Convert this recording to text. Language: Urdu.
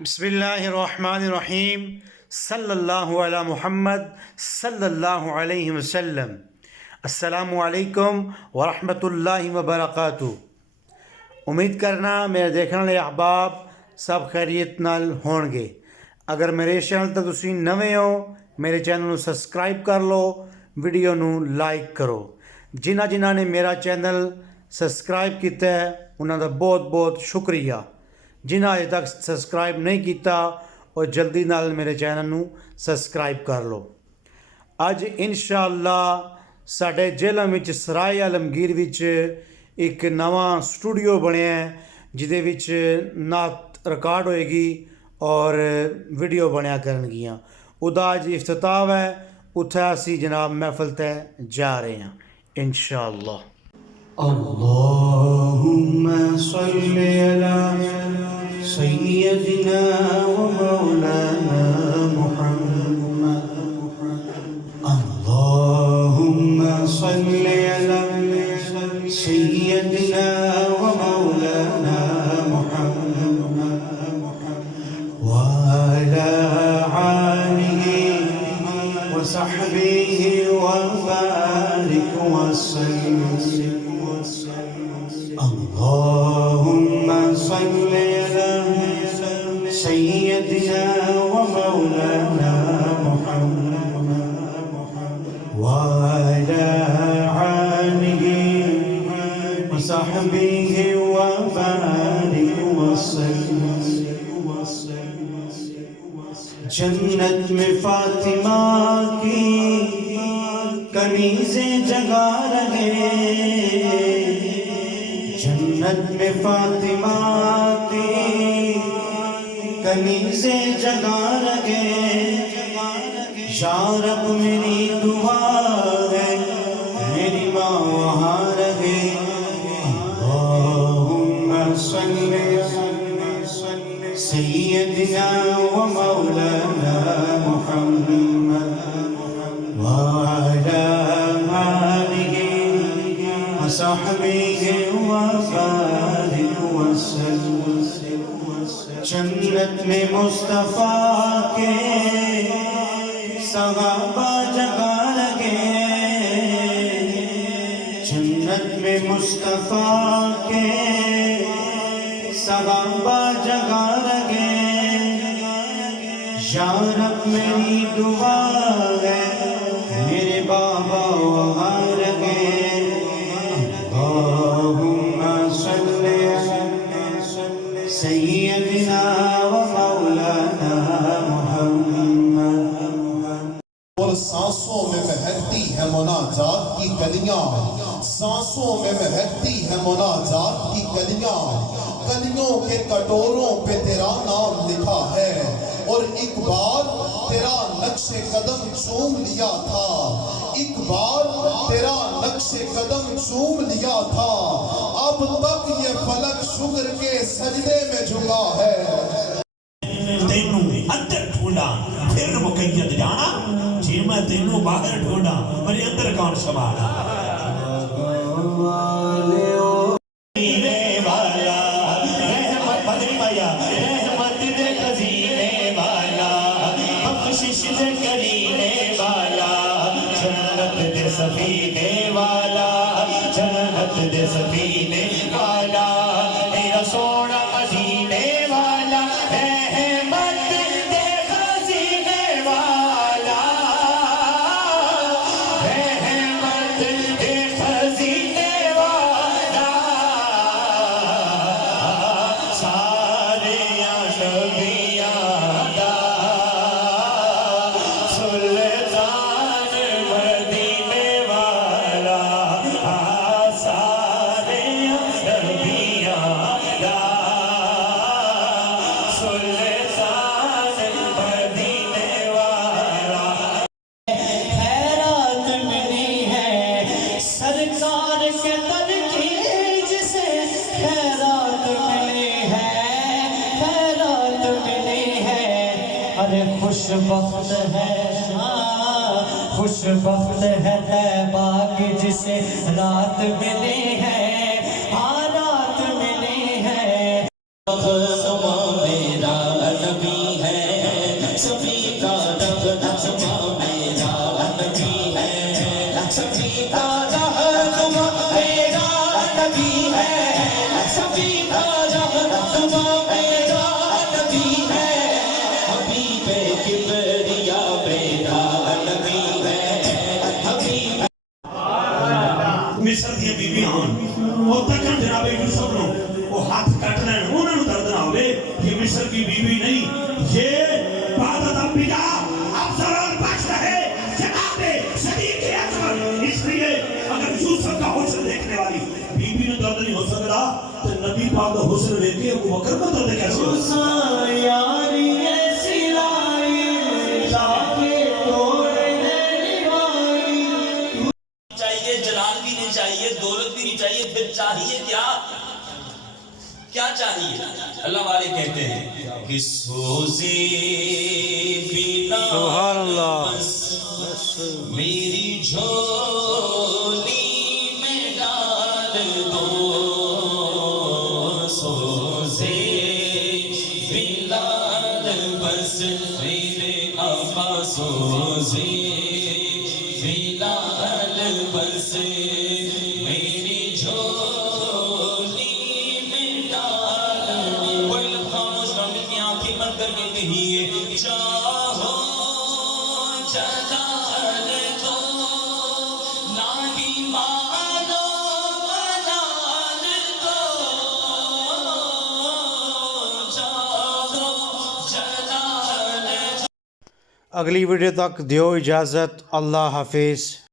بسم اللہ الرحمن الرحیم صلی اللہ علی محمد صلی اللہ علیہ وسلم۔ السلام علیکم ورحمۃ اللہ وبرکاتہ۔ امید کرنا میرے دیکھنے والے احباب سب خیریت نال ہون گے۔ اگر میرے چینل تے تسی نویں ہو میرے چینل نو سبسکرائب کر لو، ویڈیو نو لائک کرو۔ جنہاں نے میرا چینل سبسکرائب کیتا ہے انہاں دا بہت بہت شکریہ۔ جنہاں اجے تک سبسکرائب نہیں کیتا اور جلدی نال میرے چینل نو سبسکرائب کر لو۔ اج انشاءاللہ ساڈے جہلم وچ سرائے عالمگیر وچ ایک نواں سٹوڈیو بنیا ہے جدے وچ نعت ریکارڈ ہوئے گی اور ویڈیو بنیا کرن گیاں۔ ادا اج افتتاح ہے، اتھے اسی جناب محفل تے جا رہے ہیں انشاءاللہ۔ اللہم صلی علی سیدنا و مولانا محمد۔ اللہم صلی علی سیدنا و مولانا محمد وعلی آلہ و صحبہ وبارک وسلم۔ اللہم صلی علی سیدنا و مولانا محمد وعلی آلہ و صحبہ وبارک وسلم۔ جنت میں فاطمہ کی کنیزیں جگا رہے، جنت میں فاطمہ کی کنیزیں جگا رہے۔ یا رب میری دعا ہے میری ماں وہاں رہے۔ اللہم صلی سیدنا و مولانا محمد وعلی آلہ و صحبہ وبارک وسلم۔ جنت میں مصطفیٰ کے صحابہ جگا لگے، جنت میں مصطفیٰ کے صحابہ جگا لگے۔ یا رب میری دعا ہے میرے بابا وہاں رہے۔ اللہم صلی سیدنا و مولانا محمد۔ اور سانسوں میں مہکتی ہے مناجات کی کلیاں، سانسوں میں مہکتی ہے مناجات کی کلیاں، کلیوں کے کٹوروں پہ تیرا نام لکھا ہے، اور ایک بار تیرا نقش قدم چوم لیا تھا، ایک بار تیرا نقش قدم چوم لیا تھا، اب تک یہ فلک شکر کے سجدے میں جھکا ہے۔ تینوں اندر ڈھونڈا پھر مقید جانا، جی میں تینوں باہر ڈھونڈا میرے اندر کون سنبھالا۔ خزینے والا رحمت بدری بھایا، رحمت دے خزینے والا، بخشش دے کرینے والا، جنت دے سفینے والا، جنت دے سفینے والا، میرا سونا مدینے والا، رحمت دے خزینے والا، رحمت دے خزینے والا، سارے نبیاں دا سلطان مدینے والا، سارے نبیاں دا سلطان مدینے والا۔ خیرات ملی ہے سرکار کے در کی، جسے خیرات ملی ہے، خیرات ملی ہے، ارے خوش بخت ہے، خوش بخت ہے طیبہ کی جسے رات ملی ہے، رات ملی ہے۔ میرا یہ مصر کی بیوی نہیں، یہ عبادت انبیاء افضل البشر ہے، جناب صدیق اکبر۔ اس لیے اگر یوسف کا حسن دیکھنے والی بیوی نے درد نہیں ہو سکتا تو نبی پاک کا حسن دیکھ کے ابو بکر کو درد کیسے ہو سکتا؟ چاہیے جلال بھی نہیں چاہیے، دولت بھی نہیں چاہیے، پھر چاہیے کیا؟ کیا چاہیے؟ اللہ والے کہتے ہیں کہ سوزے بنا سبحان اللہ، میری جھولی میں ڈال دو، سوزے بلال بس میرے آقا، سوزے بلال بس میری جھولی میں ڈال دو۔ کوئی لب خاموش نہ مل کے آنکھیں بند کر کے کہیے، چاہو جلال دو، نہیں مانو ملال دو، چاہو جلال دو۔ اگلی ویڈیو تک دیو اجازت، اللہ حافظ۔